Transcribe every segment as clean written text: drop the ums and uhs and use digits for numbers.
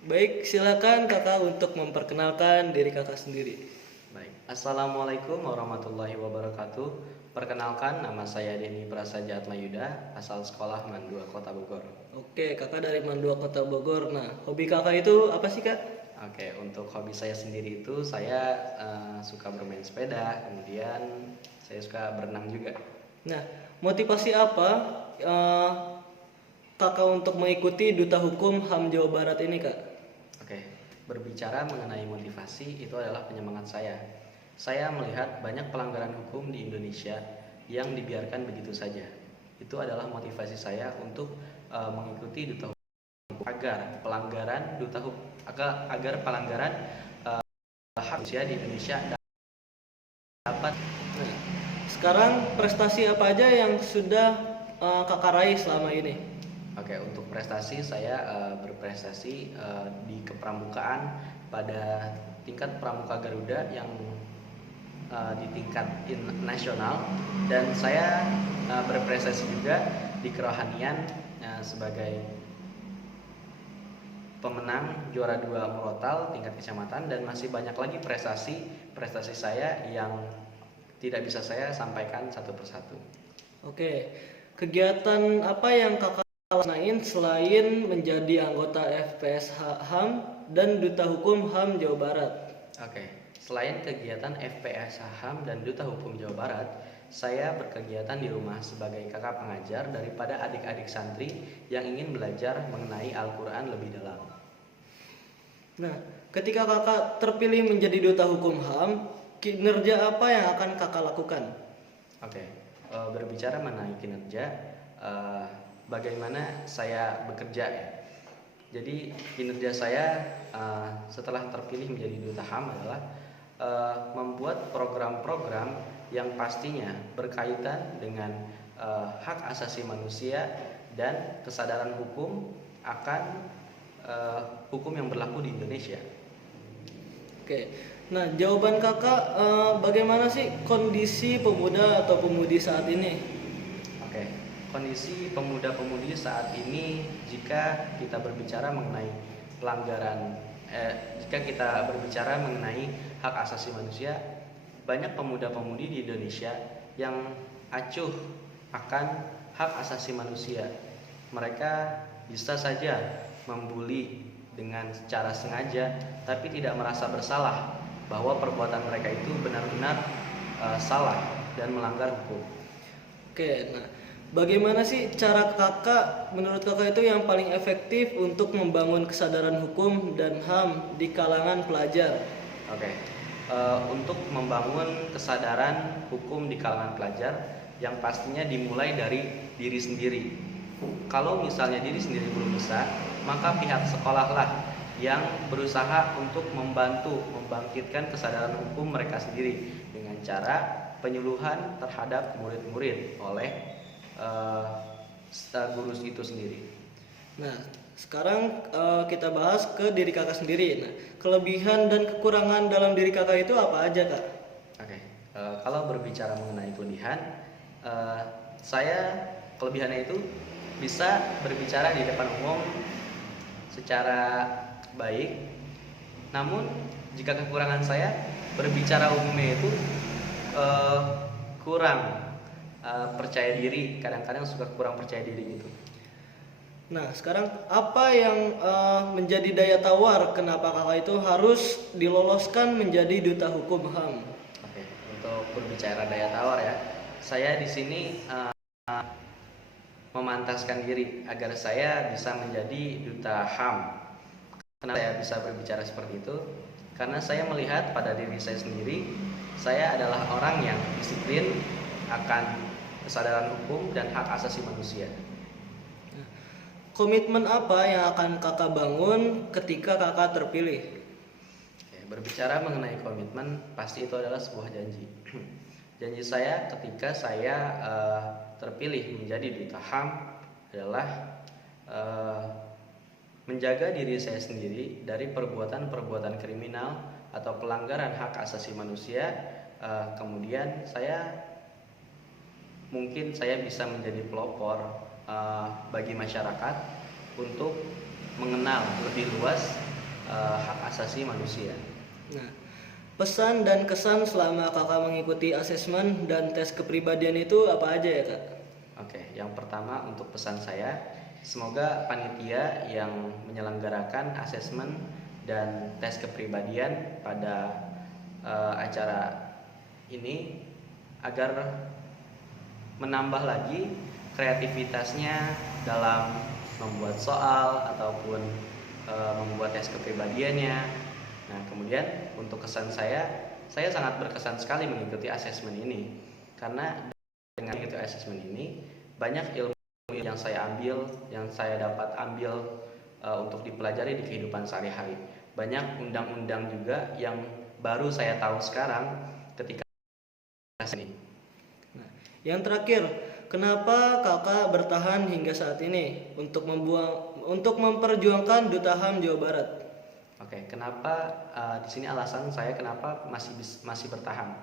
Baik, silakan kakak untuk memperkenalkan diri kakak sendiri. Baik, Assalamualaikum warahmatullahi wabarakatuh. Perkenalkan, nama saya Denny Prasaja Atmayuda, asal sekolah Mandua Kota Bogor. Oke, kakak dari Mandua Kota Bogor. Nah, hobi kakak itu apa sih kak? Oke, untuk hobi saya sendiri itu saya suka bermain sepeda, kemudian saya suka berenang juga. Nah, motivasi apa eh, kakak untuk mengikuti Duta Hukum HAM Jawa Barat ini kak? Oke, berbicara mengenai motivasi itu adalah penyemangat saya. Saya melihat banyak pelanggaran hukum di Indonesia yang dibiarkan begitu saja. Itu adalah motivasi saya untuk mengikuti Duta Hukum agar pelanggaran Duta Hukum agar pelanggaran hak manusia di Indonesia dapat. Nah, sekarang prestasi apa aja yang sudah kakak raih selama ini? Oke, untuk prestasi saya berprestasi di kepramukaan pada tingkat pramuka Garuda yang di tingkat nasional, dan saya berprestasi juga di kerohanian sebagai pemenang juara 2 Murotal tingkat kecamatan, dan masih banyak lagi prestasi saya yang tidak bisa saya sampaikan satu persatu. Oke, kegiatan apa yang kakak laksanain selain menjadi anggota FPSH HAM dan Duta Hukum HAM Jawa Barat? Oke, selain kegiatan FPS Saham dan Duta Hukum Jawa Barat, saya berkegiatan di rumah sebagai kakak pengajar daripada adik-adik santri yang ingin belajar mengenai Al-Quran lebih dalam. Nah, ketika kakak terpilih menjadi Duta Hukum HAM, kinerja apa yang akan kakak lakukan? Oke, berbicara mengenai kinerja, eh, bagaimana saya bekerja ya. Jadi kinerja saya setelah terpilih menjadi Duta HAM adalah membuat program-program yang pastinya berkaitan dengan hak asasi manusia dan kesadaran hukum akan hukum yang berlaku di Indonesia. Oke, nah jawaban kakak bagaimana sih kondisi pemuda atau pemudi saat ini? Oke, kondisi pemuda-pemudi saat ini, jika kita berbicara mengenai pelanggaran, jika kita berbicara mengenai hak asasi manusia, banyak pemuda-pemudi di Indonesia yang acuh akan hak asasi manusia. Mereka bisa saja membuli dengan secara sengaja, tapi tidak merasa bersalah bahwa perbuatan mereka itu benar-benar salah dan melanggar hukum. Oke, nah bagaimana sih cara kakak, menurut kakak itu yang paling efektif untuk membangun kesadaran hukum dan HAM di kalangan pelajar? Oke, untuk membangun kesadaran hukum di kalangan pelajar, yang pastinya dimulai dari diri sendiri. Kalau misalnya diri sendiri belum bisa, maka pihak sekolahlah yang berusaha untuk membantu membangkitkan kesadaran hukum mereka sendiri dengan cara penyuluhan terhadap murid-murid oleh guru itu sendiri. Nah, sekarang kita bahas ke diri kakak sendiri. Nah, kelebihan dan kekurangan dalam diri kakak itu apa aja kak? Oke, kalau berbicara mengenai kelebihan, eh, saya kelebihannya itu bisa berbicara di depan umum secara baik. Namun jika kekurangan saya, berbicara umumnya itu eh, kurang percaya diri. Kadang-kadang suka kurang percaya diri gitu. Nah, sekarang apa yang menjadi daya tawar kenapa kakak itu harus diloloskan menjadi Duta Hukum HAM? Oke, untuk berbicara daya tawar ya, saya di sini memantaskan diri agar saya bisa menjadi Duta HAM. Kenapa saya bisa berbicara seperti itu? Karena saya melihat pada diri saya sendiri, saya adalah orang yang disiplin akan kesadaran hukum dan hak asasi manusia. Komitmen apa yang akan kakak bangun ketika kakak terpilih? Oke, berbicara mengenai komitmen, pasti itu adalah sebuah janji. Janji saya ketika saya terpilih menjadi Duta HAM adalah menjaga diri saya sendiri dari perbuatan-perbuatan kriminal atau pelanggaran hak asasi manusia. Kemudian mungkin saya bisa menjadi pelopor bagi masyarakat untuk mengenal lebih luas hak asasi manusia. Nah, pesan dan kesan selama kakak mengikuti asesmen dan tes kepribadian itu apa aja ya kak? Oke, yang pertama untuk pesan saya, semoga panitia yang menyelenggarakan asesmen dan tes kepribadian pada acara ini agar menambah lagi kreativitasnya dalam membuat soal ataupun membuat tes kepribadiannya. Nah, kemudian untuk kesan saya sangat berkesan sekali mengikuti asesmen ini karena dengan mengikuti asesmen ini banyak ilmu yang saya ambil, yang saya dapat ambil untuk dipelajari di kehidupan sehari-hari. Banyak undang-undang juga yang baru saya tahu sekarang ketika ini. Nah, yang terakhir, kenapa kakak bertahan hingga saat ini untuk memperjuangkan Duta HAM Jawa Barat? Oke, kenapa di sini alasan saya kenapa masih bertahan?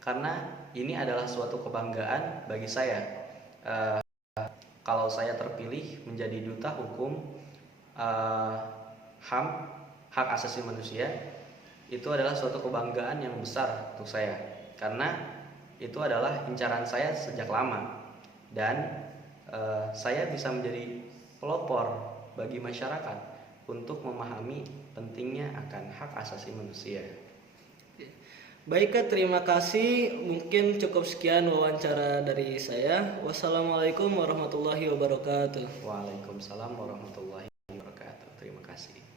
Karena ini adalah suatu kebanggaan bagi saya. Kalau saya terpilih menjadi duta hukum HAM, hak asasi manusia, itu adalah suatu kebanggaan yang besar untuk saya. Karena itu adalah incaran saya sejak lama dan saya bisa menjadi pelopor bagi masyarakat untuk memahami pentingnya akan hak asasi manusia. Baik Kak, terima kasih. Mungkin cukup sekian wawancara dari saya. Wassalamualaikum warahmatullahi wabarakatuh. Waalaikumsalam warahmatullahi wabarakatuh. Terima kasih.